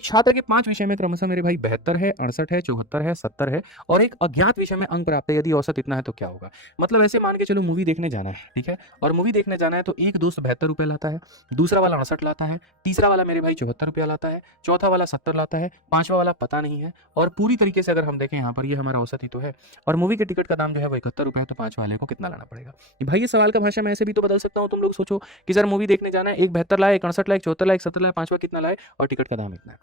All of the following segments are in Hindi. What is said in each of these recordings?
एक छात्र के 5 विषय में क्रमशः मेरे भाई 72 है, 68 है, 74 है, 70 है और एक अज्ञात विषय में अंक प्राप्त है। यदि औसत इतना है तो क्या होगा? मतलब ऐसे मान के चलो मूवी देखने जाना है, ठीक है? और मूवी देखने जाना है तो एक दोस्त 72 रुपये लाता है, दूसरा वाला 68 लाता है, तीसरा वाला मेरे भाई 74 रुपया लाता है, चौथा वाला 70 लाता है, पांचवा वाला पता नहीं है। और पूरी तरीके से अगर हम देखें यहाँ पर ये हमारा औसत ही तो है और मूवी के टिकट का दाम जो है वो 71 रुपये है, तो पांच वाले को कितना लाना पड़ेगा? भाई ये सवाल का भाषा मैं ऐसे भी तो बदल सकता हूँ। तुम लोग सोचो कि सर मूवी देखने जाना है, एक 72 लाए, एक 68 लाए, एक 74 लाए, एक 70 लाए, पांचवा कितना लाए और टिकट का दाम इतना है।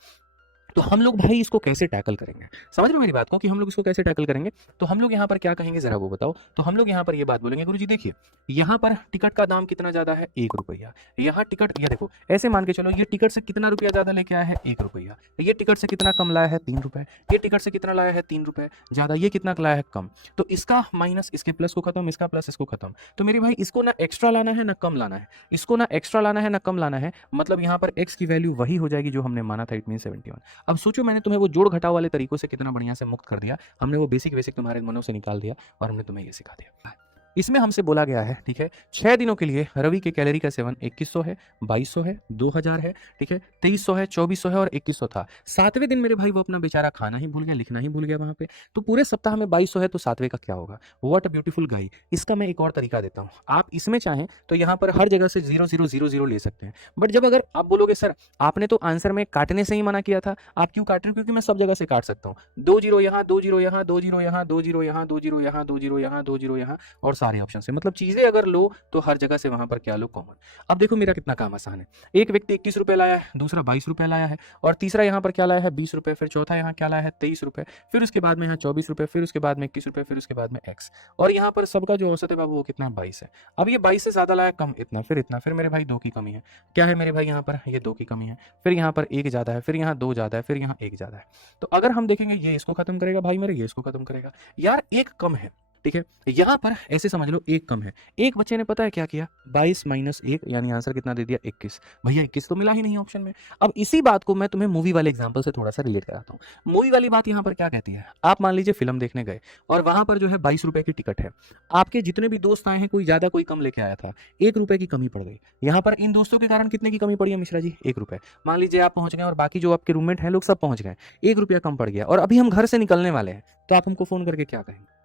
तो हम लोग भाई इसको कैसे टैकल करेंगे? समझ रहे हो मेरी बात को कि हम लोग इसको कैसे टैकल करेंगे? तो हम लोग यहाँ पर क्या कहेंगे जरा वो बताओ। तो हम लोग यहाँ पर ये बात बोलेंगे, गुरुजी देखिए यहाँ पर टिकट का दाम कितना ज्यादा है, 1 रुपया। यहाँ टिकट, ये देखो ऐसे मान के चलो, ये टिकट से कितना रुपया ज्यादा लेके आया है, 1 रुपया। ये टिकट से कितना कम लाया है, 3 रुपए। ये टिकट से कितना लाया है, 3 रुपए ज्यादा। ये कितना लाया है, कम। तो इसका माइनस, इसके प्लस को खत्म, इसका प्लस इसको खत्म। तो मेरे भाई इसको ना एक्स्ट्रा लाना है ना कम लाना है, इसको ना एक्स्ट्रा लाना है ना कम लाना है। मतलब यहाँ पर एक्स की वैल्यू वही हो जाएगी जो हमने माना था, इट मीन 71। अब सोचो मैंने तुम्हें वो जोड़ घटाव वाले तरीकों से कितना बढ़िया से मुक्त कर दिया। हमने वो बेसिक बेसिक तुम्हारे मनों से निकाल दिया और हमने तुम्हें ये सिखा दिया। इसमें हमसे बोला गया है, ठीक है, 6 दिनों के लिए रवि के कैलोरी का सेवन 2100 है, 2200 है, 2000 है, ठीक है, 2300 है, 2400 है और 2100 था। 7वें दिन मेरे भाई वो अपना बेचारा खाना ही भूल गया, लिखना ही भूल गया वहां पे। तो पूरे सप्ताह में 2200 है, तो 7वें का क्या होगा? व्हाट अ ब्यूटीफुल गाई। इसका मैं एक और तरीका देता हूँ। आप इसमें चाहें तो यहाँ पर हर जगह से 0000 ले सकते हैं। बट जब अगर आप बोलोगे सर आपने तो आंसर में काटने से ही मना किया था, आप क्यों काट रहे हो? क्योंकि मैं सब जगह से काट सकता हूँ। 2 जीरो यहाँ, 2 जीरो यहाँ, 2 जीरो यहाँ, 2 जीरो यहाँ, 2 जीरो यहाँ, 2 जीरो यहाँ, 2 जीरो यहाँ और सारे ऑप्शन से। मतलब चीजें अगर लो तो हर जगह से वहां पर क्या लो, कॉमन। अब देखो मेरा कितना काम आसान है। एक व्यक्ति 21 रुपए लाया है, दूसरा 22 रुपए लाया है और तीसरा यहाँ पर क्या लाया है, 20 रुपए। फिर चौथा यहाँ क्या लाया है, 23 रुपए। फिर उसके बाद में यहाँ 24 रुपए, फिर उसके बाद में 21 रुपए, फिर उसके बाद में एक्स। और यहाँ पर सबका जो औसत है बाबू वो कितना है, 22 है। अब ये 22 से ज्यादा लाया, कम, इतना, फिर इतना, फिर मेरे भाई 2 की कमी है। क्या है मेरे भाई यहाँ पर, ये 2 की कमी है। फिर यहाँ पर 1 ज्यादा है, फिर यहाँ 2 ज्यादा है, फिर यहाँ 1 ज्यादा है। तो अगर हम देखेंगे ये इसको खत्म करेगा भाई मेरे, ये इसको खत्म करेगा। यार एक कम है, ठीक है। यहाँ पर ऐसे समझ लो एक कम है। एक बच्चे ने पता है क्या किया, 22 माइनस 1 यानी आंसर कितना दे दिया, 21। भैया 21 तो मिला ही नहीं ऑप्शन में। अब इसी बात को मैं तुम्हें मूवी वाले एग्जांपल से थोड़ा सा रिलेट कराता हूँ। मूवी वाली बात यहाँ पर क्या कहती है, आप मान लीजिए फिल्म देखने गए और वहां पर जो है 22 रुपए की टिकट है। आपके जितने भी दोस्त आए हैं, कोई ज्यादा कोई कम लेके आया था, 1 रुपए की कमी पड़ गई। यहाँ पर इन दोस्तों के कारण कितने की कमी पड़ी है मिश्रा जी, 1 रुपए। मान लीजिए आप पहुंच गए और बाकी जो आपके रूममेट हैं लोग सब पहुंच गए, 1 रुपया कम पड़ गया और अभी हम घर से निकलने वाले हैं। तो आप हमको फोन करके क्या कहेंगे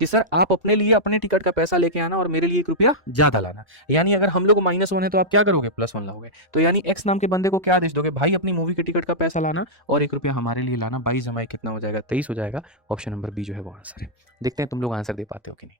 कि सर आप अपने लिए अपने टिकट का पैसा लेके आना और मेरे लिए 1 रुपया ज्यादा लाना। यानी अगर हम लोग -1 है तो आप क्या करोगे, +1 लाओगे। तो यानी एक्स नाम के बंदे को क्या आदेश दोगे, भाई अपनी मूवी के टिकट का पैसा लाना और 1 रुपया हमारे लिए लाना। 22 जमा कितना हो जाएगा, 23 हो जाएगा। ऑप्शन नंबर बी जो है वो आंसर है। देखते हैं तुम लोग आंसर दे पाते हो कि नहीं।